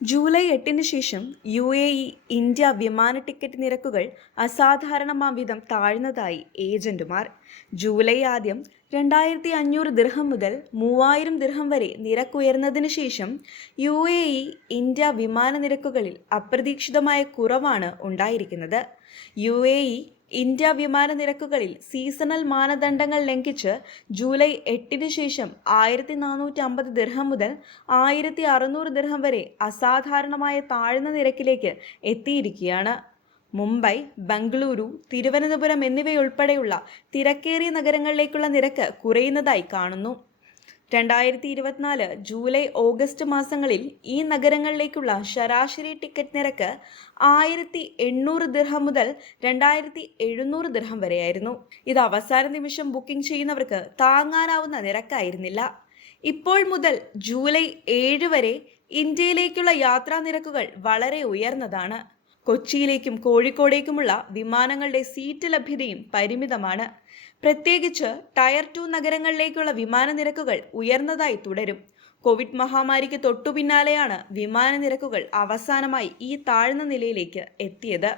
July 8-ന് ശേഷം UAE India വിമാന ticket നിരക്കുകൾ അസാധാരണമാം വിധം താഴ്ന്നതായി ഏജന്റുമാർ. ജൂലൈ ആദ്യം 2500 ദിർഹം മുതൽ 3000 ദിർഹം വരെ നിരക്കുയർന്നതിന് ശേഷം UAE ഇന്ത്യ വിമാന നിരക്കുകളിൽ അപ്രതീക്ഷിതമായ കുറവാണ് ഉണ്ടായിരിക്കുന്നത്. UAE ഇന്ത്യ വിമാന നിരക്കുകളിൽ സീസണൽ മാനദണ്ഡങ്ങൾ ലംഘിച്ച് ജൂലൈ 8-ന് ശേഷം 1450 ദിർഹം മുതൽ 1600 ദിർഹം വരെ അസാധാരണമായ താഴ്ന്ന നിരക്കിലേക്ക് എത്തിയിരിക്കുകയാണ്. മുംബൈ, ബംഗളൂരു, തിരുവനന്തപുരം എന്നിവയുൾപ്പെടെയുള്ള തിരക്കേറിയ നഗരങ്ങളിലേക്കുള്ള നിരക്ക് കുറയുന്നതായി കാണുന്നു. 2024 ജൂലൈ ഓഗസ്റ്റ് മാസങ്ങളിൽ ഈ നഗരങ്ങളിലേക്കുള്ള ശരാശരി ടിക്കറ്റ് നിരക്ക് 1800 ദിർഹം മുതൽ 2700 ദിർഹം വരെയായിരുന്നു. ഇത് അവസാന നിമിഷം ബുക്കിംഗ് ചെയ്യുന്നവർക്ക് താങ്ങാനാവുന്ന നിരക്കായിരുന്നില്ല. ഇപ്പോൾ മുതൽ ജൂലൈ 7 വരെ ഇന്ത്യയിലേക്കുള്ള യാത്രാ നിരക്കുകൾ വളരെ ഉയർന്നതാണ്. കൊച്ചിയിലേക്കും കോഴിക്കോടേക്കുമുള്ള വിമാനങ്ങളുടെ സീറ്റ് ലഭ്യതയും പരിമിതമാണ്. പ്രത്യേകിച്ച് ടയർ 2 നഗരങ്ങളിലേക്കുള്ള വിമാന നിരക്കുകൾ ഉയർന്നതായി തുടരും. കോവിഡ് മഹാമാരിക്ക് തൊട്ടുപിന്നാലെയാണ് വിമാന നിരക്കുകൾ അവസാനമായി ഈ താഴ്ന്ന നിലയിലേക്ക് എത്തിയത്.